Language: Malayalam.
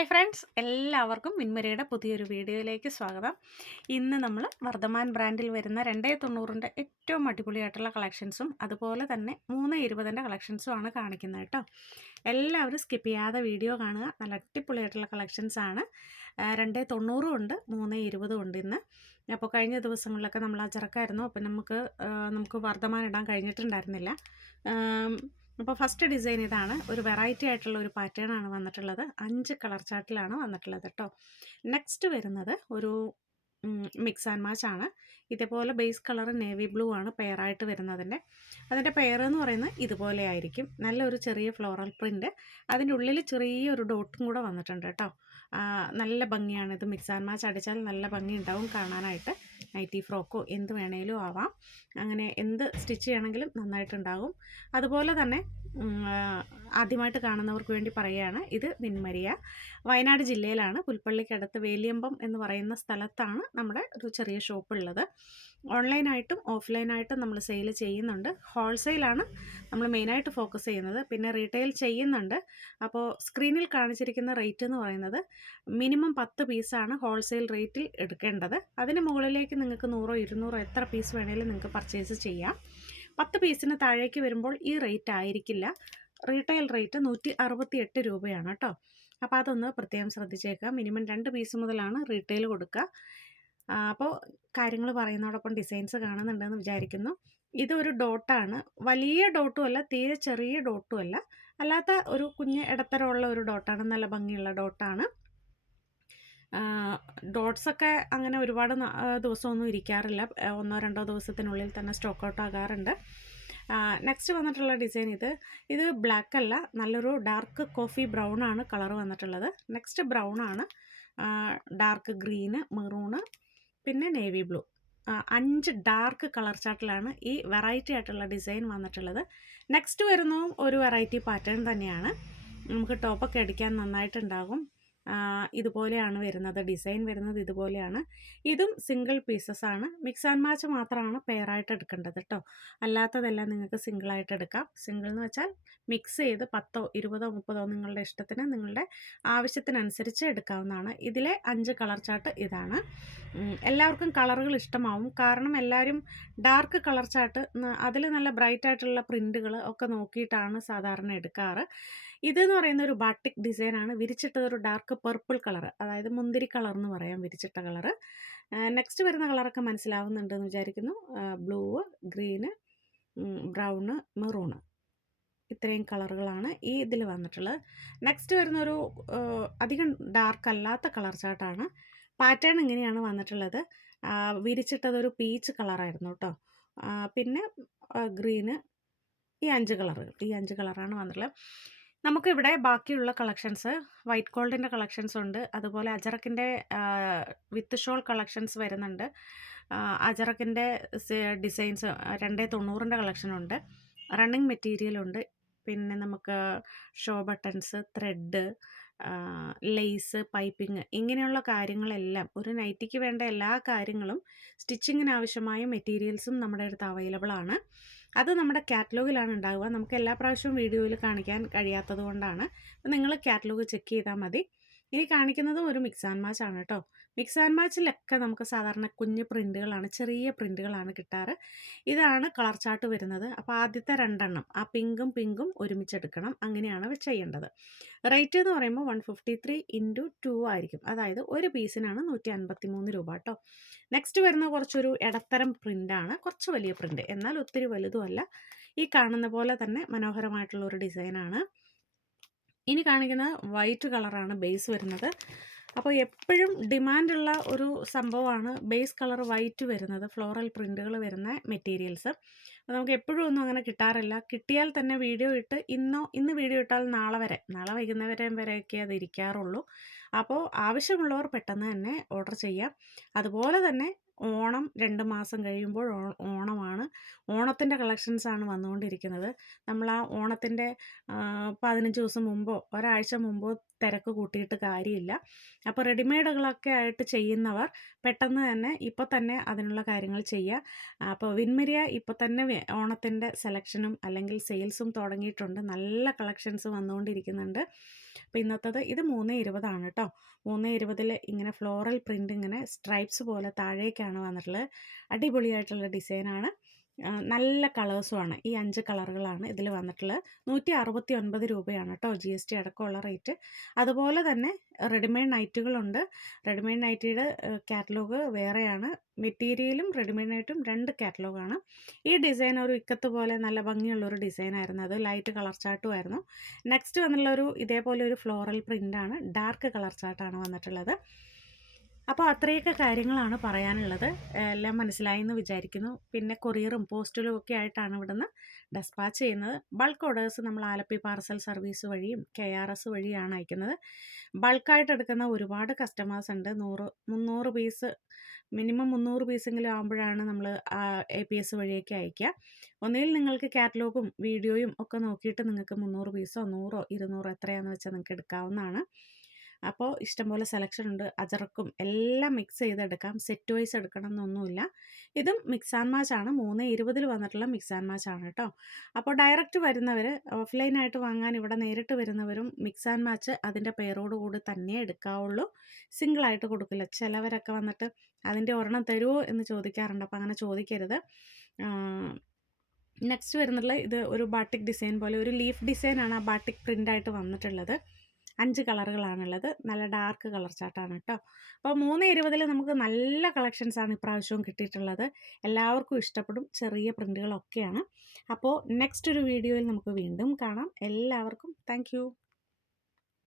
Hi friends. എല്ലാവർക്കും മിൻമരയുടെ പുതിയൊരു വീഡിയോയിലേക്ക് സ്വാഗതം. ഇന്ന് നമ്മൾ വർദ്ധമാൻ ബ്രാൻഡിൽ വരുന്ന രണ്ടേ തൊണ്ണൂറിന്റെ ഏറ്റവും അടിപൊളിയായിട്ടുള്ള കളക്ഷൻസും അതുപോലെ തന്നെ മൂന്ന് ഇരുപതിന്റെ കളക്ഷൻസും ആണ് കാണിക്കുന്നത് കേട്ടോ. എല്ലാവരും സ്കിപ്പ് ചെയ്യാതെ വീഡിയോ കാണുക. നല്ല അടിപൊളിയായിട്ടുള്ള കളക്ഷൻസാണ് രണ്ടേ തൊണ്ണൂറും ഉണ്ട് മൂന്ന് ഇരുപതും ഉണ്ട് ഇന്ന്. അപ്പോൾ കഴിഞ്ഞ ദിവസങ്ങളിലൊക്കെ നമ്മൾ അച്ചറക്കായിരുന്നു അപ്പം നമുക്ക് നമുക്ക് വർദ്ധമാൻ ഇടാൻ കഴിഞ്ഞിട്ടുണ്ടായിരുന്നില്ല. അപ്പോൾ ഫസ്റ്റ് ഡിസൈൻ ഇതാണ്. ഒരു വെറൈറ്റി ആയിട്ടുള്ള ഒരു പാറ്റേൺ ആണ് വന്നിട്ടുള്ളത്. അഞ്ച് കളർ ചാർട്ടിലാണ് വന്നിട്ടുള്ളത് കേട്ടോ. നെക്സ്റ്റ് വരുന്നത് ഒരു മിക്സ് ആൻഡ് മാച്ച് ആണ്. ഇതേപോലെ ബേസ് കളർ നേവി ബ്ലൂ ആണ് പെയറായിട്ട് വരുന്നതിന്റെ. അതിന്റെ പെയർ എന്ന് പറയുന്നത് ഇതുപോലെ ആയിരിക്കും. നല്ലൊരു ചെറിയ ഫ്ലോറൽ പ്രിന്റ് അതിന്റെ ഉള്ളിൽ ചെറിയൊരു ഡോട്ടും കൂടെ വന്നിട്ടുണ്ട് കേട്ടോ. നല്ല ഭംഗിയാണ് ഇത്. മിക്സ് ആൻഡ് മാച്ച് അടിച്ചാൽ നല്ല ഭംഗി ഉണ്ടാവും കാണാനായിട്ട്. നൈറ്റി ഫ്രോക്കോ എന്ത് വേണേലും ആവാം. അങ്ങനെ എന്ത് സ്റ്റിച്ച് ചെയ്യണമെങ്കിലും നന്നായിട്ടുണ്ടാകും. അതുപോലെ തന്നെ ആദ്യമായിട്ട് കാണുന്നവർക്ക് വേണ്ടി പറയുകയാണ്. ഇത് മിൻമരിയ വയനാട് ജില്ലയിലാണ്. പുൽപ്പള്ളിക്കടുത്ത് വേലിയമ്പം എന്ന് പറയുന്ന സ്ഥലത്താണ് നമ്മുടെ ഒരു ചെറിയ ഷോപ്പ് ഉള്ളത് ഓൺലൈനായിട്ടും ഓഫ്ലൈനായിട്ടും നമ്മൾ സെയിൽ ചെയ്യുന്നുണ്ട്. ഹോൾസെയിലാണ് നമ്മൾ മെയിനായിട്ട് ഫോക്കസ് ചെയ്യുന്നത്. പിന്നെ റീറ്റെയിൽ ചെയ്യുന്നുണ്ട്. അപ്പോൾ സ്ക്രീനിൽ കാണിച്ചിരിക്കുന്ന റേറ്റ് എന്ന് പറയുന്നത് മിനിമം പത്ത് പീസാണ് ഹോൾസെയിൽ റേറ്റിൽ എടുക്കേണ്ടത്. അതിന് മുകളിലേക്ക് നിങ്ങൾക്ക് നൂറോ ഇരുന്നൂറോ എത്ര പീസ് വേണേലും നിങ്ങൾക്ക് പർച്ചേസ് ചെയ്യാം. പത്ത് പീസിന് താഴേക്ക് വരുമ്പോൾ ഈ റേറ്റ് ആയിരിക്കില്ല. റീറ്റെയിൽ റേറ്റ് നൂറ്റി അറുപത്തി എട്ട് രൂപയാണ് കേട്ടോ. അപ്പോൾ അതൊന്ന് പ്രത്യേകം ശ്രദ്ധിച്ചേക്കുക. മിനിമം രണ്ട് പീസ് മുതലാണ് റീറ്റെയിൽ കൊടുക്കുക. അപ്പോൾ കാര്യങ്ങൾ പറയുന്നതോടൊപ്പം ഡിസൈൻസ് കാണുന്നുണ്ടെന്ന് വിചാരിക്കുന്നു. ഇതൊരു ഡോട്ടാണ്. വലിയ ഡോട്ടും അല്ല തീരെ ചെറിയ ഡോട്ടും അല്ല. അല്ലാത്ത ഒരു കുഞ്ഞ് ഇടത്തരമുള്ള ഒരു ഡോട്ടാണ്. നല്ല ഭംഗിയുള്ള ഡോട്ടാണ്. ഡോട്ട്സ് ഒക്കെ അങ്ങനെ ഒരുപാട് ദിവസമൊന്നും ഇരിക്കാറില്ല. ഒന്നോ രണ്ടോ ദിവസത്തിനുള്ളിൽ തന്നെ സ്റ്റോക്ക് ഔട്ട് ആകാറുണ്ട്. നെക്സ്റ്റ് വന്നിട്ടുള്ള ഡിസൈൻ ഇത്. ഇത് ബ്ലാക്ക് അല്ല നല്ലൊരു ഡാർക്ക് കോഫി ബ്രൗൺ ആണ് കളർ വന്നിട്ടുള്ളത്. നെക്സ്റ്റ് ബ്രൗൺ ആണ്. ഡാർക്ക് ഗ്രീന് മെറൂണ് പിന്നെ നേവി ബ്ലൂ. അഞ്ച് ഡാർക്ക് കളർ ചാർട്ടിലാണ് ഈ വെറൈറ്റി ആയിട്ടുള്ള ഡിസൈൻ വന്നിട്ടുള്ളത്. നെക്സ്റ്റ് വരുന്നതും ഒരു വെറൈറ്റി പാറ്റേൺ തന്നെയാണ്. നമുക്ക് ടോപ്പൊക്കെ അടിക്കാൻ നന്നായിട്ടുണ്ടാകും. ഇതുപോലെയാണ് വരുന്നത് ഡിസൈൻ വരുന്നത് ഇതുപോലെയാണ്. ഇതും സിംഗിൾ പീസസ് ആണ്. മിക്സ് ആൻഡ് മാച്ച് മാത്രമാണ് പെയറായിട്ട് എടുക്കേണ്ടത് കേട്ടോ അല്ലാത്തതെല്ലാം നിങ്ങൾക്ക് സിംഗിളായിട്ട് എടുക്കാം. സിംഗിൾ എന്ന് വെച്ചാൽ മിക്സ് ചെയ്ത് പത്തോ ഇരുപതോ മുപ്പതോ നിങ്ങളുടെ ഇഷ്ടത്തിന് നിങ്ങളുടെ ആവശ്യത്തിനനുസരിച്ച് എടുക്കാവുന്നതാണ്. ഇതിലെ അഞ്ച് കളർ ചാർട്ട് ഇതാണ്. എല്ലാവർക്കും കളറുകൾ ഇഷ്ടമാവും. കാരണം എല്ലാവരും ഡാർക്ക് കളർ ചാർട്ട് അതിൽ നല്ല ബ്രൈറ്റ് ആയിട്ടുള്ള പ്രിന്റുകൾ ഒക്കെ നോക്കിയിട്ടാണ് സാധാരണ എടുക്കാറ്. ഇതെന്ന് പറയുന്ന ഒരു ബാട്ടിക് ഡിസൈനാണ് വിരിച്ചിട്ടത് ഒരു ഡാർക്ക് പർപ്പിൾ കളർ അതായത് മുന്തിരി കളർ എന്ന് പറയാം വിരിച്ചിട്ട കളർ നെക്സ്റ്റ് വരുന്ന കളറൊക്കെ മനസ്സിലാവുന്നുണ്ടെന്ന് വിചാരിക്കുന്നു. ബ്ലൂ ഗ്രീന് ബ്രൗണ് മെറൂണ് ഇത്രയും കളറുകളാണ് ഈ ഇതിൽ വന്നിട്ടുള്ളത്. നെക്സ്റ്റ് വരുന്നൊരു അധികം ഡാർക്ക് അല്ലാത്ത കളർ ചാർട്ടാണ് പാറ്റേൺ ഇങ്ങനെയാണ് വന്നിട്ടുള്ളത്. വിരിച്ചിട്ടതൊരു പീച്ച് കളറായിരുന്നു കേട്ടോ പിന്നെ ഗ്രീന് ഈ അഞ്ച് കളറുകൾ ഈ അഞ്ച് കളറാണ് വന്നിട്ടുള്ളത്. നമുക്കിവിടെ ബാക്കിയുള്ള കളക്ഷൻസ് വൈറ്റ് ഗോൾഡിന്റെ കളക്ഷൻസ് ഉണ്ട്. അതുപോലെ അജറക്കിന്റെ വിത്ത് ഷോൾ കളക്ഷൻസ് വരുന്നുണ്ട്. അജറക്കിന്റെ ഡിസൈൻസ് രണ്ടേ തൊണ്ണൂറിന്റെ കളക്ഷൻ ഉണ്ട്. റണ്ണിങ് മെറ്റീരിയൽ ഉണ്ട്. പിന്നെ നമുക്ക് show buttons thread lace piping ഇങ്ങനെയുള്ള കാര്യങ്ങളെല്ലാം ഒരു നൈറ്റിക്ക് വേണ്ട എല്ലാ കാര്യങ്ങളും സ്റ്റിച്ചിങ്ങിന് ആവശ്യമായ മെറ്റീരിയൽസും നമ്മുടെ അടുത്ത് അവൈലബിൾ ആണ് അത് നമ്മുടെ കാറ്റലോഗിലാണ് ഉണ്ടാവുക. നമുക്ക് എല്ലാ പ്രാവശ്യവും വീഡിയോയിൽ കാണിക്കാൻ കഴിയാത്തത് കൊണ്ടാണ്. നിങ്ങൾ കാറ്റലോഗ് ചെക്ക് ചെയ്താൽ മതി. ഇനി കാണിക്കുന്നതും ഒരു മിക്സ് ആൻഡ് മാച്ച് ആണ് കേട്ടോ മിക്സ് ആൻഡ് മാച്ചിലൊക്കെ നമുക്ക് സാധാരണ കുഞ്ഞ് പ്രിന്റുകളാണ് ചെറിയ പ്രിന്റുകളാണ് കിട്ടാറ്. ഇതാണ് കളർ ചാർട്ട് വരുന്നത്. അപ്പോൾ ആദ്യത്തെ രണ്ടെണ്ണം ആ പിങ്കും പിങ്കും ഒരുമിച്ചെടുക്കണം അങ്ങനെയാണ് ചെയ്യേണ്ടത്. റേറ്റ് എന്ന് പറയുമ്പോൾ one fifty three into two ആയിരിക്കും. അതായത് ഒരു പീസിനാണ് നൂറ്റി അൻപത്തി മൂന്ന് രൂപ കേട്ടോ നെക്സ്റ്റ് വരുന്ന കുറച്ചൊരു ഇടത്തരം പ്രിന്റാണ് കുറച്ച് വലിയ പ്രിന്റ് എന്നാൽ ഒത്തിരി വലുതുമല്ല. ഈ കാണുന്ന പോലെ തന്നെ മനോഹരമായിട്ടുള്ള ഒരു ഡിസൈനാണ് ഇനി കാണിക്കുന്ന വൈറ്റ് കളറാണ് ബേസ് വരുന്നത്. അപ്പോൾ എപ്പോഴും ഡിമാൻഡുള്ള ഒരു സംഭവമാണ് ബേസ് കളർ വൈറ്റ് വരുന്നത് ഫ്ലോറൽ പ്രിന്റുകൾ വരുന്ന മെറ്റീരിയൽസ് നമുക്ക് എപ്പോഴും ഒന്നും അങ്ങനെ കിട്ടാറില്ല. കിട്ടിയാൽ തന്നെ വീഡിയോ ഇട്ട് ഇന്നോ ഇന്ന് വീഡിയോ ഇട്ടാൽ നാളെ വരെ നാളെ വൈകുന്നേരം വരെയൊക്കെ അത് ഇരിക്കാറുള്ളൂ. അപ്പോൾ ആവശ്യമുള്ളവർ പെട്ടെന്ന് തന്നെ ഓർഡർ ചെയ്യാം. അതുപോലെ തന്നെ ഓണം രണ്ട് മാസം കഴിയുമ്പോൾ ഓണമാണ്. ഓണത്തിന്റെ കളക്ഷൻസാണ് വന്നുകൊണ്ടിരിക്കുന്നത്. നമ്മൾ ആ ഓണത്തിന്റെ പതിനഞ്ച് ദിവസം മുമ്പോ ഒരാഴ്ച മുമ്പോ തിരക്ക് കൂട്ടിയിട്ട് കാര്യമില്ല. അപ്പോൾ റെഡിമെയ്ഡുകളൊക്കെ ആയിട്ട് ചെയ്യുന്നവർ പെട്ടെന്ന് തന്നെ ഇപ്പോൾ തന്നെ അതിനുള്ള കാര്യങ്ങൾ ചെയ്യുക. അപ്പോൾ വിൻമരിയ ഇപ്പോൾ തന്നെ ഓണത്തിന്റെ സെലക്ഷനും അല്ലെങ്കിൽ സെയിൽസും തുടങ്ങിയിട്ടുണ്ട്. നല്ല കളക്ഷൻസ് വന്നുകൊണ്ടിരിക്കുന്നുണ്ട്. അപ്പോൾ ഇന്നത്തത് ഇത് മൂന്ന് ഇരുപതാണ് കേട്ടോ. മൂന്ന് ഇരുപതിൽ ഇങ്ങനെ ഫ്ലോറൽ പ്രിന്റ് ഇങ്ങനെ സ്ട്രൈപ്സ് പോലെ താഴേക്കാണ് വന്നിട്ടുള്ളത്. അടിപൊളിയായിട്ടുള്ള ഡിസൈനാണ്. നല്ല കളേഴ്സുമാണ് ഈ അഞ്ച് കളറുകളാണ് ഇതിൽ വന്നിട്ടുള്ളത്. നൂറ്റി അറുപത്തി ഒൻപത് രൂപയാണ് കേട്ടോ ജി എസ് ടി അടക്കമുള്ള റേറ്റ് അതുപോലെ തന്നെ റെഡിമെയ്ഡ് നൈറ്റുകളുണ്ട് റെഡിമെയ്ഡ് നൈറ്റിയുടെ കാറ്റലോഗ് വേറെയാണ്. മെറ്റീരിയലും റെഡിമെയ്ഡ് നൈറ്റും രണ്ട് കാറ്റലോഗാണ് ഈ ഡിസൈൻ ഒരു ഇക്കത്ത് പോലെ നല്ല ഭംഗിയുള്ളൊരു ഡിസൈനായിരുന്നു അത് ലൈറ്റ് കളർ ചാർട്ടും ആയിരുന്നു. നെക്സ്റ്റ് വന്നിട്ടുള്ളൊരു ഇതേപോലെ ഒരു ഫ്ലോറൽ പ്രിന്റാണ് ഡാർക്ക് കളർ ചാർട്ടാണ് വന്നിട്ടുള്ളത്. അപ്പോൾ അത്രയൊക്കെ കാര്യങ്ങളാണ് പറയാനുള്ളത്. എല്ലാം മനസ്സിലായി എന്ന് വിചാരിക്കുന്നു. പിന്നെ കൊറിയറും പോസ്റ്റലും ഒക്കെ ആയിട്ടാണ് ഇവിടുന്ന് ഡെസ്പാച്ച് ചെയ്യുന്നത്. ബൾക്ക് ഓർഡേഴ്സ് നമ്മൾ ആലപ്പി പാർസൽ സർവീസ് വഴിയും കെ ആർ എസ് വഴിയാണ് അയക്കുന്നത്. ബൾക്കായിട്ട് എടുക്കുന്ന ഒരുപാട് കസ്റ്റമേഴ്സ് ഉണ്ട്. നൂറ് മുന്നൂറ് പീസ് മിനിമം മുന്നൂറ് പീസെങ്കിലും ആകുമ്പോഴാണ് നമ്മൾ എ പി എസ് വഴിയൊക്കെ അയക്കുക. ഒന്നുകിൽ നിങ്ങൾക്ക് കാറ്റലോഗും വീഡിയോയും ഒക്കെ നോക്കിയിട്ട് നിങ്ങൾക്ക് മുന്നൂറ് പീസോ നൂറോ ഇരുന്നൂറോ എത്രയാണെന്ന് വെച്ചാൽ നിങ്ങൾക്ക് എടുക്കാവുന്നതാണ്. അപ്പോൾ ഇഷ്ടംപോലെ സെലക്ഷൻ ഉണ്ട്. അജറക്കും എല്ലാം മിക്സ് ചെയ്തെടുക്കാം. സെറ്റ് വൈസ് എടുക്കണം എന്നൊന്നുമില്ല ഇതും മിക്സ് ആൻഡ് മാച്ച് ആണ്. മൂന്ന് ഇരുപതിൽ വന്നിട്ടുള്ള മിക്സ് ആൻഡ് മാച്ച് ആണ് കേട്ടോ അപ്പോൾ ഡയറക്റ്റ് വരുന്നവർ ഓഫ്ലൈനായിട്ട് വാങ്ങാൻ ഇവിടെ നേരിട്ട് വരുന്നവരും മിക്സ് ആൻഡ് മാച്ച് അതിന്റെ പേരോട് കൂടി തന്നെ എടുക്കാവുള്ളൂ. സിംഗിളായിട്ട് കൊടുക്കില്ല. ചിലവരൊക്കെ വന്നിട്ട് അതിന്റെ ഒരെണ്ണം തരുമോ എന്ന് ചോദിക്കാറുണ്ട്. അപ്പോൾ അങ്ങനെ ചോദിക്കരുത്. നെക്സ്റ്റ് വരുന്നുള്ള ഇത് ഒരു ബാട്ടിക് ഡിസൈൻ പോലെ ഒരു ലീഫ് ഡിസൈനാണ് ആ ബാട്ടിക് പ്രിന്റായിട്ട് വന്നിട്ടുള്ളത്. അഞ്ച് കളറുകളാണുള്ളത്. നല്ല ഡാർക്ക് കളർ ചാർട്ടാണ് കേട്ടോ. അപ്പോൾ മൂന്ന് ഇരുപതിൽ നമുക്ക് നല്ല കളക്ഷൻസാണ് ഇപ്രാവശ്യവും കിട്ടിയിട്ടുള്ളത്. എല്ലാവർക്കും ഇഷ്ടപ്പെടും. ചെറിയ പ്രിന്റുകളൊക്കെയാണ്. അപ്പോൾ നെക്സ്റ്റ് ഒരു വീഡിയോയിൽ നമുക്ക് വീണ്ടും കാണാം. എല്ലാവർക്കും താങ്ക്